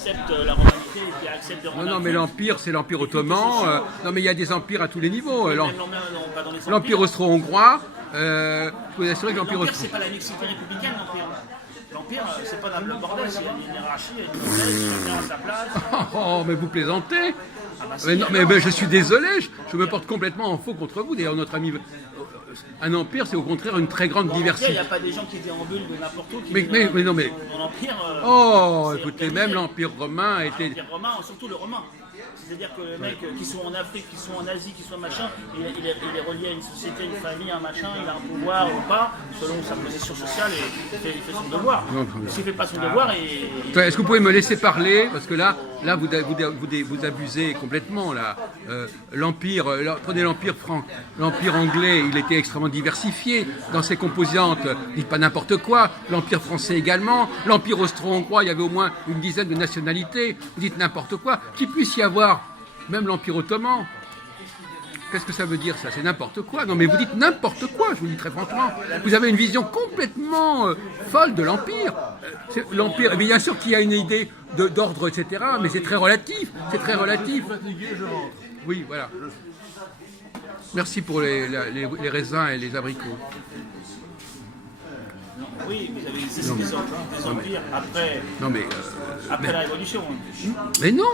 acceptent la romanité et qui acceptent de rendre. Non, mais l'Empire, c'est l'Empire ottoman. Non, mais il y a des empires à tous les niveaux. Non, pas dans les empires. L'Empire austro-hongrois, je peux vous assurer que l'Empire L'Empire, c'est pas la mixité républicaine, l'Empire. L'Empire, c'est pas le bordel, il y a une hiérarchie, il y a une noblesse, chacun à sa place. Oh, mais vous plaisantez. Si, mais je suis désolé, je me porte complètement en faux contre vous. D'ailleurs, notre ami, un empire, c'est au contraire une très grande diversité. Il n'y a pas des gens qui déambulent de n'importe où. Mais non, mais. Dans l'Empire. Oh, écoutez, même l'Empire romain a été. L'Empire romain, surtout le romain. C'est-à-dire que les mecs qui sont en Afrique, qui sont en Asie, qui sont machin, il est relié à une société, une famille, un machin, il a un pouvoir ou pas, selon sa position sociale, et il fait son devoir. S'il ne fait pas son devoir, Est-ce que vous pouvez me laisser parler? Parce que là vous abusez complètement. Là. L'Empire, prenez l'Empire franc. L'Empire anglais, il était extrêmement diversifié dans ses composantes. Dites pas n'importe quoi. L'Empire français également. L'Empire austro-hongrois, il y avait au moins une dizaine de nationalités. Vous dites n'importe quoi. Qu'il puisse y avoir même l'Empire ottoman. Qu'est-ce que ça veut dire, ça? C'est n'importe quoi. Non, mais vous dites n'importe quoi, je vous le dis très franchement. Vous avez une vision complètement folle de l'Empire. L'Empire, bien sûr qu'il y a une idée d'ordre, etc., mais c'est très relatif. C'est très relatif. Oui, voilà. Merci pour les raisins et les abricots. Oui, vous avez des empires après, après la Révolution. Mais non.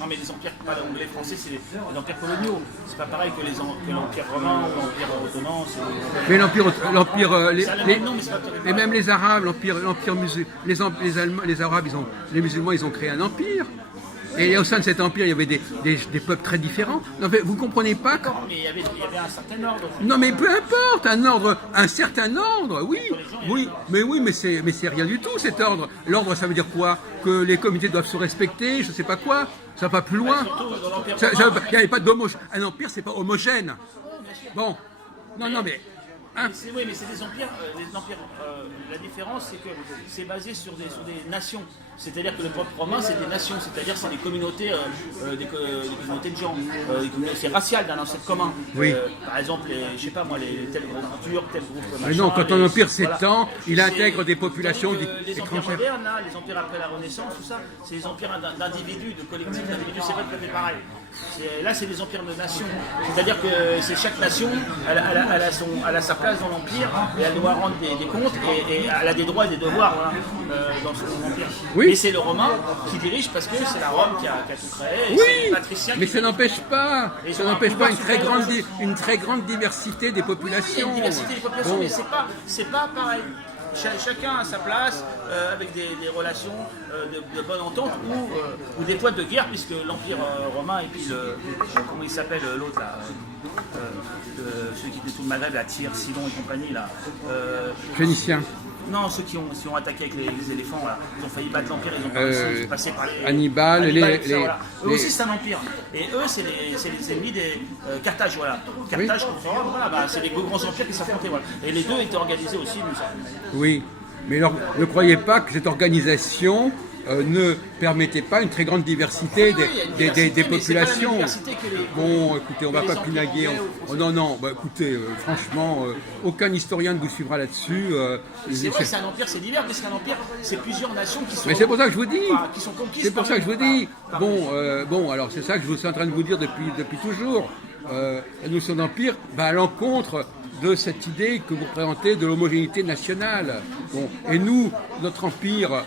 Non, mais les empires, pas l'anglais français, c'est les empires coloniaux. C'est pas pareil que l'empire romain ou l'empire ottoman. Mais et même les Arabes, l'empire musulman, les Arabes, les musulmans, ils ont créé un empire. Et au sein de cet empire, il y avait des peuples très différents. Non, mais vous ne comprenez pas que... Non, mais il y avait un certain ordre. Non, mais peu importe, un certain ordre, oui, mais c'est rien du tout, cet ordre. L'ordre, ça veut dire quoi? Que les communautés doivent se respecter, je ne sais pas quoi. Ça va pas plus loin. Il n'y avait pas d'homogène. Un empire, c'est pas homogène. Bon, non, mais... Hein? Oui, mais c'est des empires. La différence, c'est que c'est basé sur des nations. C'est-à-dire que le peuple romain, c'est des nations. C'est-à-dire c'est des communautés, des communautés de gens. C'est racial d'un ancêtre commun. Oui. Par exemple, je sais pas moi, tel groupe turc, tel groupe machin. Mais non, quand un empire s'étend, il intègre des populations les empires modernes, là, les empires après la Renaissance, tout ça, c'est des empires d'individus, de collectifs d'individus. C'est pas tout à fait pareil. Là, c'est des empires de nations. C'est-à-dire que c'est chaque nation, elle a sa place dans l'empire et elle doit rendre des comptes et elle a des droits et des devoirs dans son empire. Oui. Et c'est le Romain qui dirige parce que c'est la Rome qui a tout créé. Oui, mais ça n'empêche pas, une très grande diversité des populations. Une diversité des populations, mais c'est pas pareil. Chacun a sa place, avec des relations de bonne entente ou des fois de guerre, puisque l'Empire romain et puis comment il s'appelle l'autre là, celui qui était tout le Maghreb, la Tyr, Sidon et compagnie là. Phéniciens. Non, ceux qui ont attaqué avec les éléphants, là. Ils ont failli battre l'Empire, ils ont pas réussi, passé par les... Hannibal, Eux aussi, c'est un empire. Et eux, c'est les ennemis des... Carthage, voilà. Carthage contre Rome, voilà, c'est les grands empires qui s'affrontaient, voilà. Et les deux étaient organisés aussi, d'une certaine manière. Oui, mais alors, ne croyez pas que cette organisation ne permettait pas une très grande diversité des populations. Bon, écoutez, on ne va pas pinaguer. Non, écoutez, franchement, aucun historien ne vous suivra là-dessus. C'est vrai, c'est un empire, c'est divers, mais c'est un empire, c'est plusieurs nations qui sont... Mais c'est pour ça que je vous dis. Qui sont conquises. C'est pour ça que je vous dis. Bon, alors c'est ça que je suis en train de vous dire depuis toujours. La notion d'empire va à l'encontre de cette idée que vous présentez de l'homogénéité nationale. Bon, et nous, notre empire,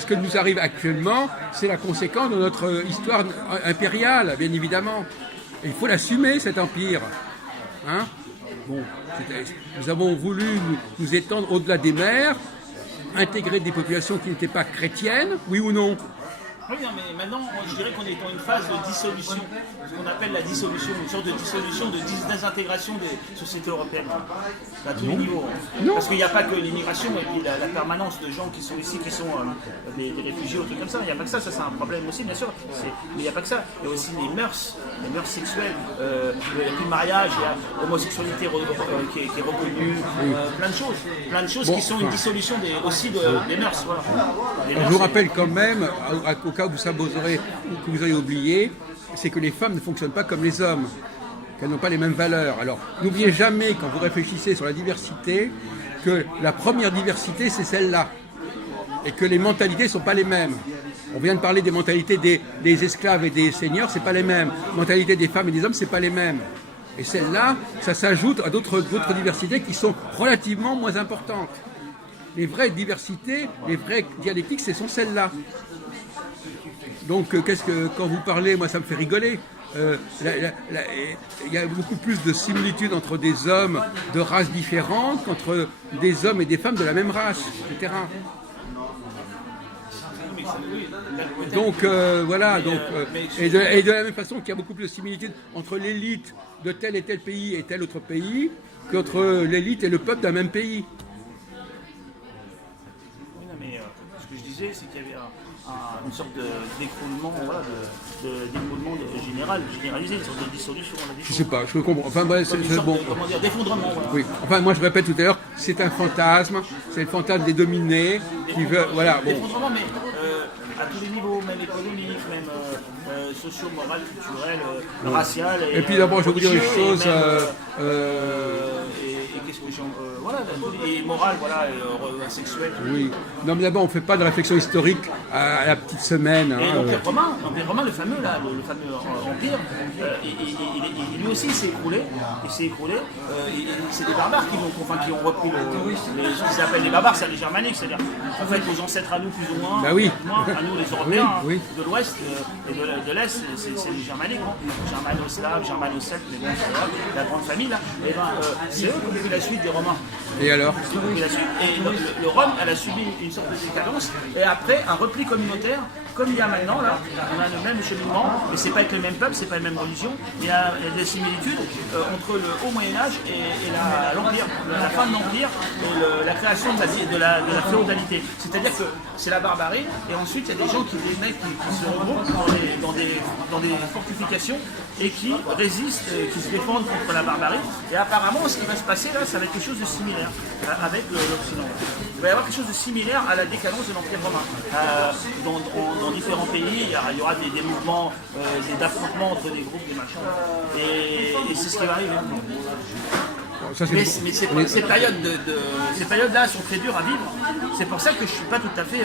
ce que nous arrive actuellement, c'est la conséquence de notre histoire impériale, bien évidemment. Et il faut l'assumer, cet empire. Hein? Bon, nous avons voulu nous étendre au-delà des mers, intégrer des populations qui n'étaient pas chrétiennes, oui ou non? Oui, non, mais maintenant, je dirais qu'on est dans une phase de dissolution, ce qu'on appelle la dissolution, une sorte de dissolution, de désintégration des sociétés européennes, à tous les niveaux. Non. Parce qu'il n'y a pas que l'immigration et puis la permanence de gens qui sont ici, qui sont des réfugiés ou des trucs comme ça. Il n'y a pas que ça, c'est un problème aussi, bien sûr. Mais il n'y a pas que ça. Il y a aussi les mœurs sexuelles. Il n'y a plus de mariage, il y a l'homosexualité qui est reconnue, plein de choses qui sont une dissolution aussi des mœurs. Voilà. Je vous rappelle quand même, au cas où vous auriez oublié, c'est que les femmes ne fonctionnent pas comme les hommes, qu'elles n'ont pas les mêmes valeurs. Alors, n'oubliez jamais, quand vous réfléchissez sur la diversité, que la première diversité, c'est celle-là, et que les mentalités ne sont pas les mêmes. On vient de parler des mentalités des esclaves et des seigneurs, c'est pas les mêmes. Mentalité des femmes et des hommes, c'est pas les mêmes. Et celle-là, ça s'ajoute à d'autres diversités qui sont relativement moins importantes. Les vraies diversités, les vraies dialectiques, ce sont celles-là. Donc, quand vous parlez, moi, ça me fait rigoler. Il y a beaucoup plus de similitudes entre des hommes de races différentes qu'entre des hommes et des femmes de la même race, etc. Donc voilà, et de la même façon qu'il y a beaucoup plus de similitudes entre l'élite de tel et tel pays et tel autre pays qu'entre l'élite et le peuple d'un même pays. Oui, non, mais ce que je disais, c'est qu'il y avait une sorte d'écroulement, voilà, d'écroulement généralisé, une sorte de dissolution. Je sais pas, je comprends. Enfin, c'est bon. Comment dire, d'effondrement. Voilà. Oui. Enfin, moi, je répète tout à l'heure, c'est un fantasme, c'est le fantasme des dominés qui veulent, voilà. Bon. D'effondrement, mais à tous les niveaux, même économique, même socio, moral, culturel, racial. Et puis d'abord, je vais vous dire une chose. Et qu'est-ce que voilà, et moral, voilà, et sexuel. Oui. Non, mais d'abord, on ne fait pas de réflexion historique à la petite semaine. Et l'Empire romain, le fameux empire, lui aussi s'est écroulé. Et c'est des barbares qui ont repris ce qu'ils appellent les barbares, c'est les germaniques, c'est-à-dire en fait nos ancêtres à nous plus ou moins, bah oui. À nous les Européens, oui. De l'Ouest et de l'Est, c'est les germaniques, germano-slaves, germano-celtes, mais bon, la grande famille là, et c'est eux qui ont pris la suite des Romains. Et alors? Et le Rome, elle a subi une sorte de décadence, et après un repli communautaire, comme il y a maintenant, là, on a le même cheminement, mais c'est pas avec le même peuple, c'est pas la même religion, il y a des similitudes entre le haut Moyen-Âge et l'Empire, la fin de l'Empire, et la création de la féodalité. C'est-à-dire que c'est la barbarie, et ensuite il y a des gens qui se regroupent dans des fortifications et qui résistent, qui se défendent contre la barbarie. Et apparemment, ce qui va se passer là, ça va être quelque chose de similaire avec l'Occident. Il va y avoir quelque chose de similaire à la décadence de l'Empire romain. Dans différents pays, il y aura des mouvements, d'affrontements entre des groupes, des machins. Et c'est ce qui va arriver. Mais ces périodes-là sont très dures à vivre. C'est pour ça que je ne suis pas tout à fait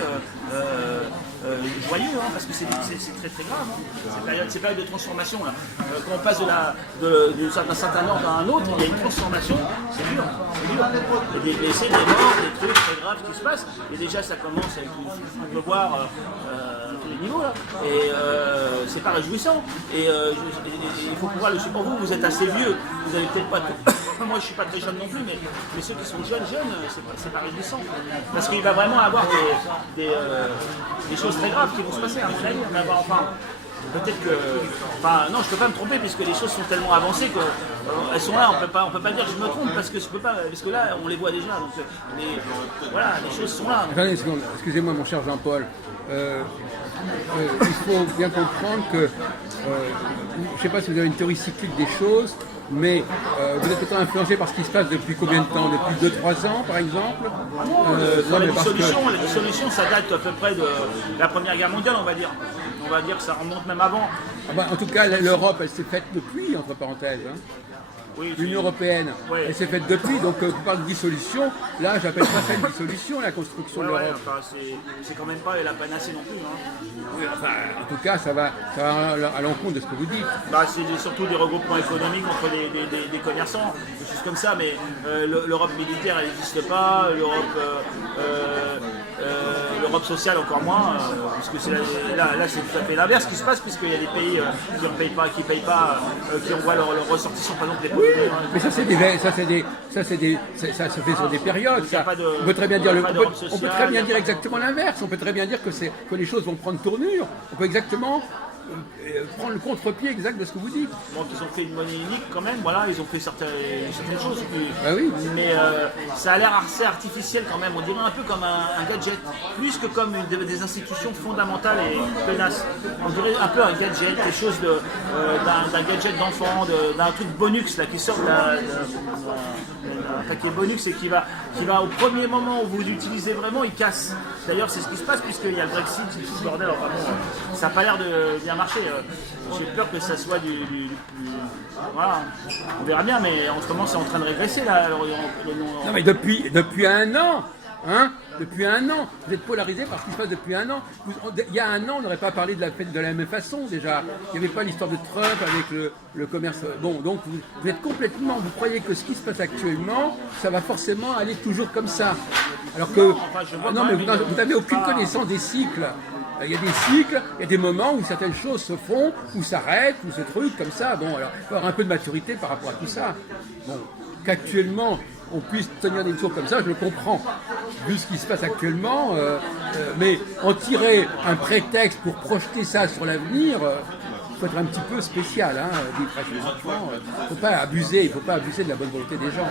joyeux, hein, parce que c'est très très grave. Hein. Ces périodes de transformation, là. Quand on passe d'un certain ordre à un autre, il y a une transformation, c'est dur. Il y a des blessés, des morts, des trucs très graves qui se passent. Et déjà, ça commence avec on peut voir tous les niveaux, là. Et c'est pas réjouissant. Et il faut pouvoir le supporter. Vous êtes assez vieux, vous n'avez peut-être pas tout. Moi, je suis pas très jeune non plus, mais ceux qui sont jeunes, c'est pas réjouissant. Parce qu'il va vraiment avoir des choses très graves qui vont se passer, à mon avis. Mais enfin, peut-être que... Enfin, non, je peux pas me tromper, puisque les choses sont tellement avancées qu'elles sont là. On peut pas dire que je me trompe, parce que là, on les voit déjà. Donc, voilà, les choses sont là. Attendez une seconde, excusez-moi, mon cher Jean-Paul. Il faut bien comprendre que... je ne sais pas si vous avez une théorie cyclique des choses, mais vous êtes peut-être influencé par ce qui se passe depuis combien de temps? Depuis 2-3 ans, par exemple? La dissolution, ça date à peu près de la Première Guerre mondiale, on va dire. On va dire que ça remonte même avant. Ah bah, en tout cas, l'Europe, elle s'est faite depuis, entre parenthèses. Hein. Oui, l'Union européenne, elle s'est faite depuis, donc vous parlez de dissolution, là j'appelle pas ça une dissolution, la construction de l'Europe. Enfin, c'est quand même pas la panacée non plus. Hein. Oui, enfin, en tout cas, ça va à l'encontre de ce que vous dites. Bah, c'est surtout des regroupements économiques entre des commerçants, des choses comme ça, mais l'Europe militaire elle n'existe pas, l'Europe sociale encore moins, puisque là c'est tout à fait l'inverse qui se passe, puisqu'il y a des pays qui ne payent pas, qui envoient leurs ressortissants, par exemple les oui, mais ça se fait sur des périodes. Ça. On peut très bien dire on peut très bien dire exactement l'inverse. On peut très bien dire que les choses vont prendre tournure. On peut exactement prendre le contre-pied exact de ce que vous dites. Bon, ils ont fait une monnaie unique quand même, voilà, ils ont fait certaines choses. Bah oui. Mais ça a l'air assez artificiel quand même, on dirait un peu comme un gadget, plus que comme des institutions fondamentales et tenaces. On dirait un peu un gadget, quelque chose d'un gadget d'enfant, d'un truc bonus là, qui sort d'un paquet bonus et qui va au premier moment où vous l'utilisez vraiment, il casse. D'ailleurs, c'est ce qui se passe puisqu'il y a le Brexit, c'est tout ce bordel. Enfin bon, ça n'a pas l'air de bien marcher. J'ai peur que ça soit voilà, on verra bien, mais en ce moment c'est en train de régresser là. Non mais depuis un an, Hein? Depuis un an, vous êtes polarisé par ce qui se passe depuis un an. Il y a un an, on n'aurait pas parlé de la même façon déjà. Il n'y avait pas l'histoire de Trump avec le commerce. Bon, donc vous êtes complètement, vous croyez que ce qui se passe actuellement, ça va forcément aller toujours comme ça. Alors que, non, mais vous n'avez aucune connaissance des cycles. Il y a des cycles, il y a des moments où certaines choses se font, ou s'arrêtent, ou se truc comme ça. Bon, alors, il faut avoir un peu de maturité par rapport à tout ça. Bon, qu'actuellement, on puisse tenir des discours comme ça, je le comprends, vu ce qui se passe actuellement, mais en tirer un prétexte pour projeter ça sur l'avenir, il faut être un petit peu spécial, hein, dit très franchement. Il ne faut pas abuser de la bonne volonté des gens.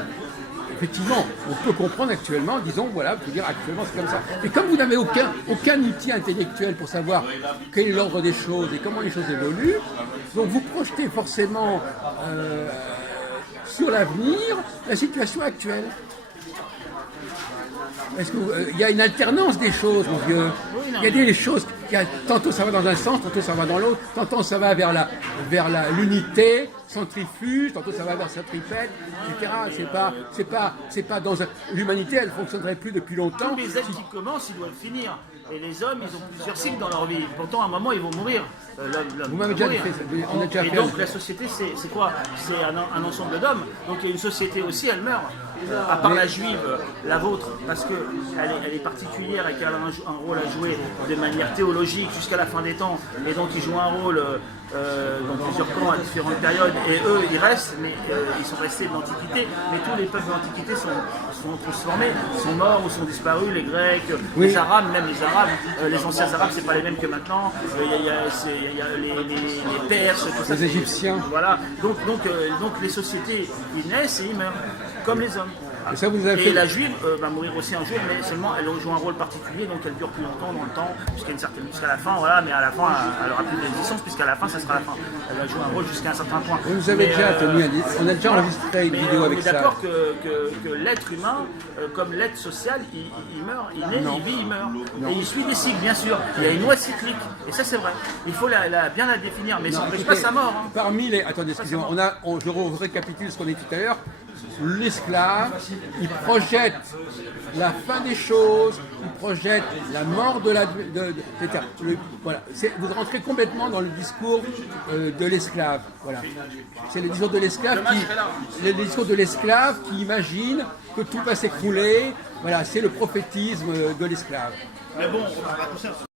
Effectivement, on peut comprendre actuellement, disons, voilà, vous dire actuellement c'est comme ça. Et comme vous n'avez aucun outil intellectuel pour savoir quel est l'ordre des choses et comment les choses évoluent, donc vous projetez forcément sur l'avenir la situation actuelle. Est-ce qu'il y a une alternance des choses, mon vieux? Il y a des choses, tantôt ça va dans un sens, tantôt ça va dans l'autre, tantôt ça va vers l'unité, centrifuge, tantôt ça va vers centripète, etc. C'est pas dans l'humanité, elle fonctionnerait plus depuis longtemps. Tous les êtres qui commencent, ils doivent finir. Et les hommes, ils ont plusieurs cycles dans leur vie. Pourtant, à un moment, ils vont mourir. Vous m'avez déjà fait ça. On a déjà et fait donc, la société, c'est quoi? C'est un ensemble d'hommes. Donc, il y a une société aussi, elle meurt. À part la juive, la vôtre, parce qu'elle est particulière et qu'elle a un rôle à jouer de manière théologique jusqu'à la fin des temps. Et donc, ils jouent un rôle dans plusieurs camps à différentes périodes. Et eux, ils restent, mais ils sont restés de l'Antiquité. Mais tous les peuples de l'Antiquité sont transformés, sont morts ou sont disparus. Les Grecs, les Arabes, même les Arabes, les anciens Arabes, c'est pas les mêmes que maintenant. Il y a les Perses, tout ça. Les Égyptiens. Voilà. Donc les sociétés, ils naissent et ils meurent, comme les hommes. Et, ça vous avez et la juive va mourir aussi un jour, mais seulement elle joue un rôle particulier, donc elle dure plus longtemps dans le temps, jusqu'à la fin, voilà, mais à la fin, elle aura plus d'existence, puisqu'à la fin, ça sera la fin. Elle va jouer un rôle jusqu'à un certain point. Vous avez déjà tenu on a déjà enregistré une vidéo avec ça. On est d'accord que l'être humain, comme l'être social, il meurt, il naît, il vit, il meurt. Et il suit des cycles, bien sûr. Il y a une loi cyclique, et ça c'est vrai. Il faut bien la définir, mais ça n'empêche pas sa mort. Hein. Parmi les... Attendez, excusez-moi, je récapitule ce qu'on a dit tout à l'heure. L'esclave, il projette la fin des choses, il projette la mort de la... voilà. Vous rentrez complètement dans le discours de l'esclave. Voilà. C'est le discours de l'esclave qui imagine que tout va s'écrouler. Voilà, c'est le prophétisme de l'esclave. Mais bon, on va